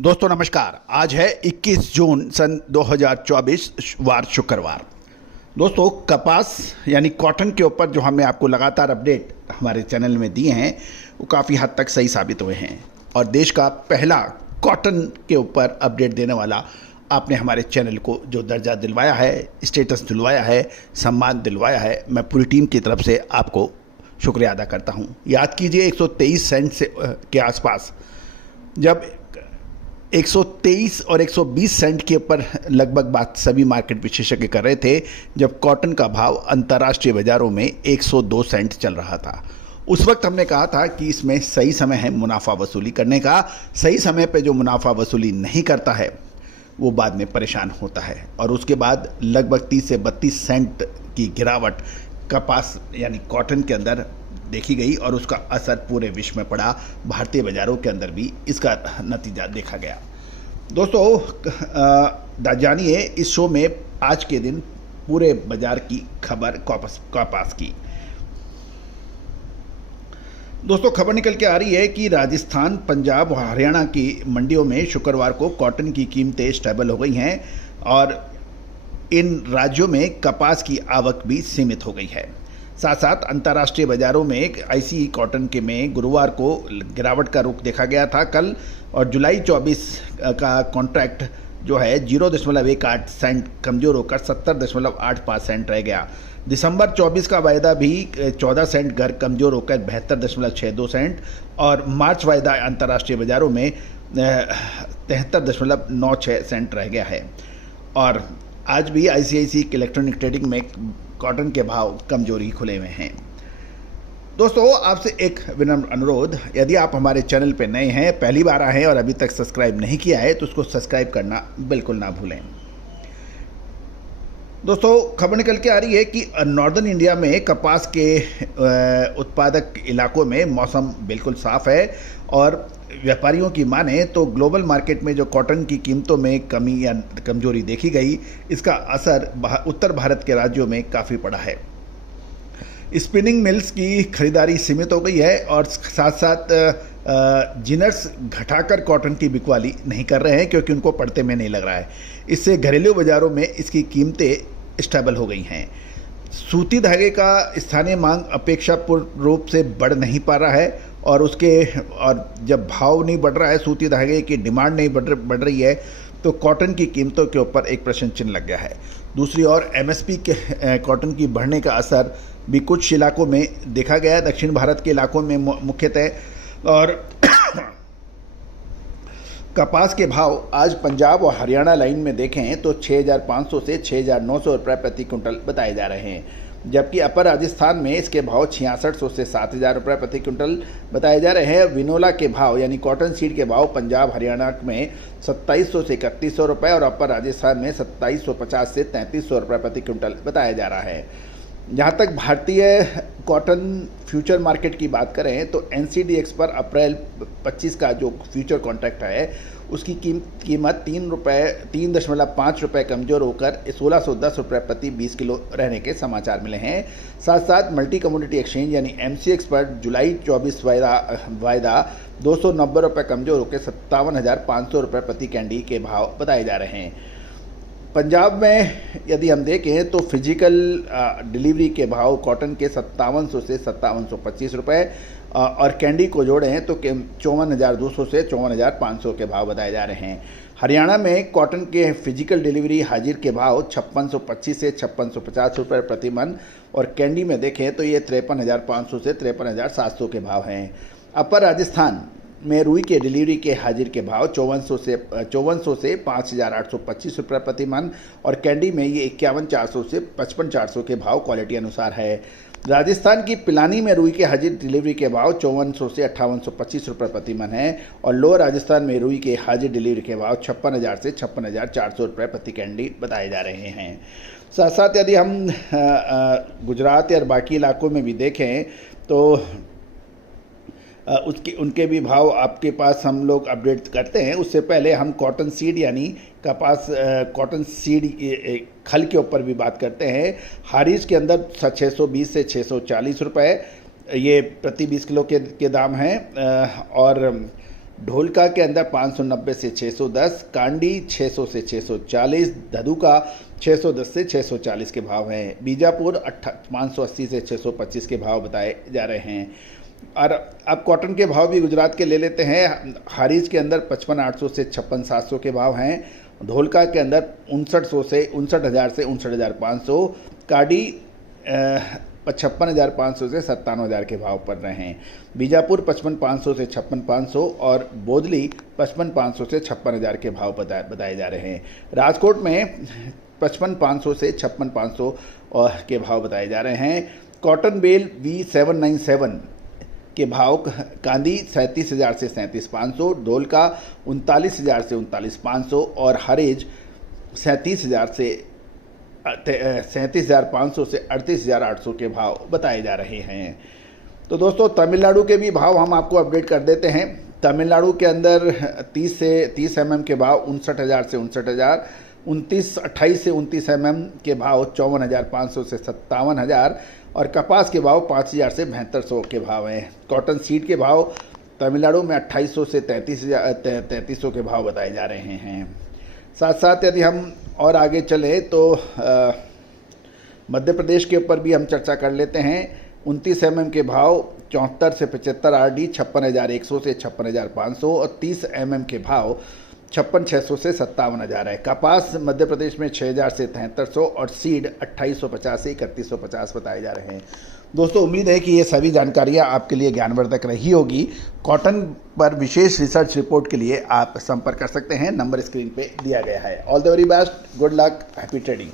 दोस्तों नमस्कार। आज है 21 जून सन 2024 वार शुक्रवार। दोस्तों कपास यानी कॉटन के ऊपर जो हमें आपको लगातार अपडेट हमारे चैनल में दिए हैं वो काफ़ी हद तक सही साबित हुए हैं और देश का पहला कॉटन के ऊपर अपडेट देने वाला आपने हमारे चैनल को जो दर्जा दिलवाया है, स्टेटस दिलवाया है, सम्मान दिलवाया है, मैं पूरी टीम की तरफ से आपको शुक्रिया अदा करता हूँ। याद कीजिए 123 सेंट से के आसपास जब 123 और 120 सेंट के ऊपर लगभग बात सभी मार्केट विशेषज्ञ कर रहे थे, जब कॉटन का भाव अंतर्राष्ट्रीय बाजारों में 102 सेंट चल रहा था। उस वक्त हमने कहा था कि इसमें सही समय है मुनाफा वसूली करने का। सही समय पे जो मुनाफा वसूली नहीं करता है वो बाद में परेशान होता है और उसके बाद लगभग 30 से 32 सेंट की गिरावट कपास यानी कॉटन के अंदर देखी गई और उसका असर पूरे विश्व में पड़ा। भारतीय बाज़ारों के अंदर भी इसका नतीजा देखा गया। दोस्तों जानिए इस शो में आज के दिन पूरे बाजार की खबर कपास की। दोस्तों खबर निकल के आ रही है कि राजस्थान, पंजाब और हरियाणा की मंडियों में शुक्रवार को कॉटन की कीमतें स्टेबल हो गई हैं और इन राज्यों में कपास की आवक भी सीमित हो गई है। साथ साथ अंतर्राष्ट्रीय बाजारों में आईसी कॉटन के में गुरुवार को गिरावट का रुख देखा गया था कल, और जुलाई 24 का कॉन्ट्रैक्ट जो है 0.18 सेंट कमज़ोर होकर 70.85 सेंट रह गया। दिसंबर 24 का वायदा भी 14 सेंट घर कमज़ोर होकर 72.62 सेंट और मार्च वायदा अंतर्राष्ट्रीय बाज़ारों में 73.96 सेंट रह गया है। और आज भी आईसीआईसी इलेक्ट्रॉनिक ट्रेडिंग में कॉटन के भाव कमजोरी खुले हुए हैं। दोस्तों आपसे एक विनम्र अनुरोध, यदि आप हमारे चैनल पर नए हैं, पहली बार आए हैं और अभी तक सब्सक्राइब नहीं किया है तो उसको सब्सक्राइब करना बिल्कुल ना भूलें। दोस्तों खबर निकल के आ रही है कि नॉर्दर्न इंडिया में कपास के उत्पादक इलाकों में मौसम बिल्कुल साफ है और व्यापारियों की माने तो ग्लोबल मार्केट में जो कॉटन की कीमतों में कमी या कमजोरी देखी गई, इसका असर उत्तर भारत के राज्यों में काफ़ी पड़ा है। स्पिनिंग मिल्स की खरीदारी सीमित हो गई है और साथ साथ जिनर्स घटाकर कॉटन की बिकवाली नहीं कर रहे हैं क्योंकि उनको पड़ते में नहीं लग रहा है। इससे घरेलू बाज़ारों में इसकी कीमतें स्टेबल हो गई हैं। सूती धागे का स्थानीय मांग अपेक्षापूर्ण रूप से बढ़ नहीं पा रहा है और जब भाव नहीं बढ़ रहा है, सूती धागे की डिमांड नहीं बढ़ रही है, तो कॉटन की कीमतों के ऊपर एक प्रश्न चिन्ह लग गया है। दूसरी ओर एमएसपी के कॉटन की बढ़ने का असर भी कुछ इलाकों में देखा गया है, दक्षिण भारत के इलाकों में मुख्यतः। और कपास के भाव आज पंजाब और हरियाणा लाइन में देखें तो 6,500 से 6,900 रुपये प्रति क्विंटल बताए जा रहे हैं, जबकि अपर राजस्थान में इसके भाव 6600 से 7,000 रुपये प्रति क्विंटल बताए जा रहे हैं। विनोला के भाव यानी कॉटन सीड के भाव पंजाब हरियाणा में 2700 से 3100 रुपये और अपर राजस्थान में 2750 से 3300 रुपये प्रति क्विंटल बताया जा रहा है। जहाँ तक भारतीय कॉटन फ्यूचर मार्केट की बात करें तो एनसीडीएक्स पर अप्रैल 25 का जो फ्यूचर कॉन्ट्रैक्ट है उसकी कीमत 3.5 रुपये कमज़ोर होकर 1610 रुपये प्रति 20 किलो रहने के समाचार मिले हैं। साथ साथ मल्टी कमोडिटी एक्सचेंज यानी एमसीएक्स पर जुलाई 24 वायदा 290 रुपये कमज़ोर होकर 57,500 रुपये प्रति कैंडी के भाव बताए जा रहे हैं। पंजाब में यदि हम देखें तो फिजिकल डिलीवरी के भाव कॉटन के 5700 से 5725 रुपये और कैंडी को जोड़ें तो 54,200 से 54,500 के भाव बताए जा रहे हैं। हरियाणा में कॉटन के फिजिकल डिलीवरी हाजिर के भाव 5625 से 5650 रुपये प्रति मन और कैंडी में देखें तो ये 53,500 से 53,700 के भाव हैं। अपर राजस्थान में रुई के डिलीवरी के हाजिर के भाव 5400 से 5,825 रुपये प्रति मन और कैंडी में ये 51,400 से 55,400 के भाव क्वालिटी अनुसार है। राजस्थान की पिलानी में रुई के हाजिर डिलीवरी के भाव 5400 से 5825 रुपये प्रति मन है और लोअर राजस्थान में रुई के हाजिर डिलीवरी के भाव 56,000 से 56,400 रुपये प्रति कैंडी बताए जा रहे हैं। साथ साथ यदि हम गुजरात और बाकी इलाकों में भी देखें तो उनके भी भाव आपके पास हम लोग अपडेट करते हैं। उससे पहले हम कॉटन सीड यानी कपास कॉटन सीड खल के ऊपर भी बात करते हैं। हारिस के अंदर 620 से 640 रुपये ये प्रति 20 किलो के दाम हैं और ढोलका के अंदर 590 से 610, कांडी 600 से 640, धधुका 610 से 640 के भाव हैं। बीजापुर 580 से 625 के भाव बताए जा रहे हैं। और अब कॉटन के भाव भी गुजरात के ले लेते हैं। हारीज के अंदर 55,800 से 56,700 के भाव हैं। ढोलका के अंदर 5900 से 59,000 से 59,500, काडी 56,500 से 57,000 के भाव पड़ रहे हैं। बीजापुर 55,500 से 56,500 और बोदली 55,500 से 56,000 के भाव बताए जा रहे हैं। राजकोट में 55,500 से 56,500 के भाव बताए जा रहे हैं। कॉटन बेल V797 के भाव कांदी 37,000 से 37,500, ढोलका 39,000 से 39,500 और हरेज 37,000 से 37,500 से 38,800 के भाव बताए जा रहे हैं। तो दोस्तों तमिलनाडु के भी भाव हम आपको अपडेट कर देते हैं। तमिलनाडु के अंदर 30 से 30 mm के भाव 59,000 से 59,000, 28 से 29 mm के भाव 54,500 से 57,000 और कपास के भाव 5,000 से 7200 के भाव हैं। कॉटन सीड के भाव तमिलनाडु में 2800 से 3300 के भाव बताए जा रहे हैं। साथ साथ यदि हम और आगे चलें तो मध्य प्रदेश के ऊपर भी हम चर्चा कर लेते हैं। 29 mm के भाव 74 से 75 RD 56,100 से 56,500 और 30 mm के भाव 56,600 से 57,000 है। कपास मध्य प्रदेश में 6,000 से 7300 और सीड 2850 से 3150 बताए जा रहे हैं। दोस्तों उम्मीद है कि ये सभी जानकारियाँ आपके लिए ज्ञानवर्धक रही होगी। कॉटन पर विशेष रिसर्च रिपोर्ट के लिए आप संपर्क कर सकते हैं, नंबर स्क्रीन पे दिया गया है। All the very best, good luck, happy trading.